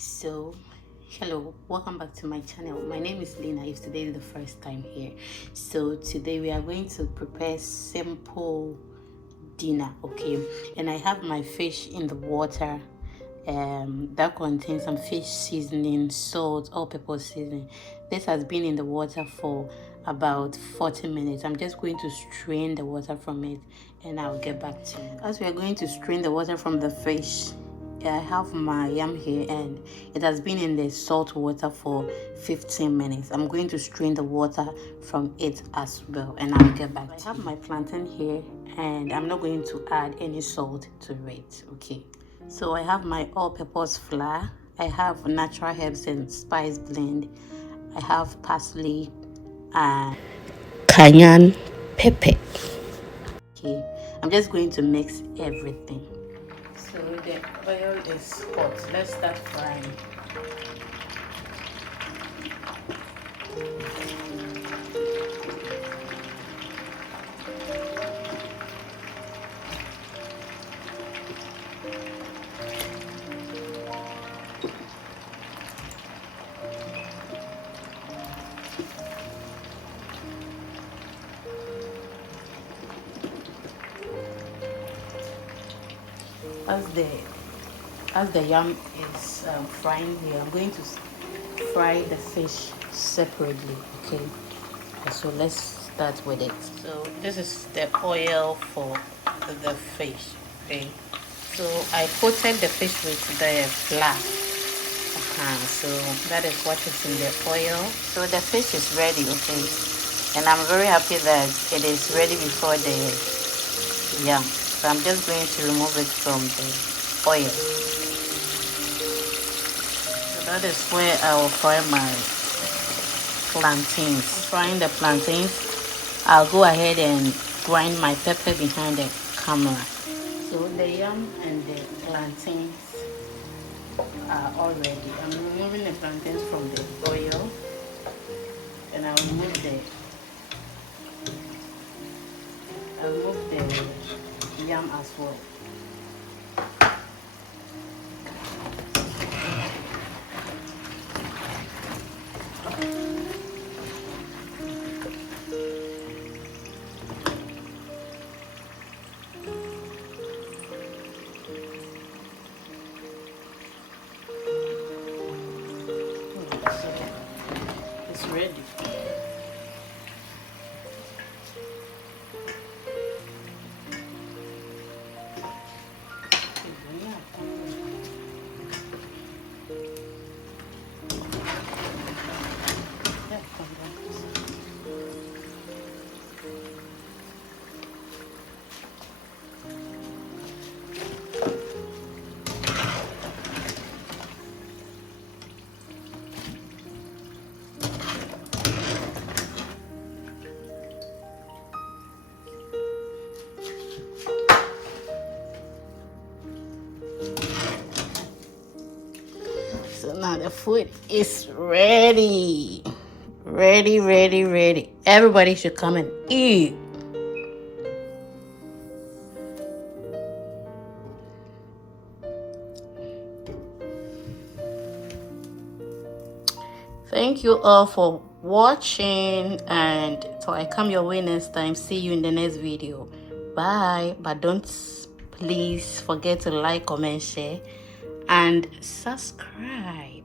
So hello, welcome back to my channel. My name is Lena if today is the first time here. So today we are going to prepare simple dinner, okay? And I have my fish in the water that contains some fish seasoning, salt, all-purpose seasoning. This has been in the water for about 40 minutes. I'm just going to strain the water from it and I'll get back to you. As we are going to strain the water from the fish, I have my yam here and it has been in the salt water for 15 minutes. I'm going to strain the water from it as well and I'll get back to you. I have my plantain here and I'm not going to add any salt to it, okay? So I have my all-purpose flour, I have natural herbs and spice blend, I have parsley and cayenne pepper. Okay, I'm just going to mix everything. So the oil is hot. Let's start frying. As the yam is frying here, I'm going to fry the fish separately, okay? So let's start with it. So this is the oil for the fish, okay? So I coated the fish with the flour. So that is what is in the oil. So the fish is ready, okay? And I'm very happy that it is ready before the yam. So I'm just going to remove it from the oil. So that is where I will fry my plantains. Frying the plantains, I'll go ahead and grind my pepper behind the camera. So the yam and the plantains are all ready. I'm removing the plantains from the oil and I'll remove the yam as well. It's ready. So now the food is ready. Ready. Everybody should come and eat. Thank you all for watching, and till I come your way next time, see you in the next video. Bye. But don't please forget to like, comment, share and subscribe.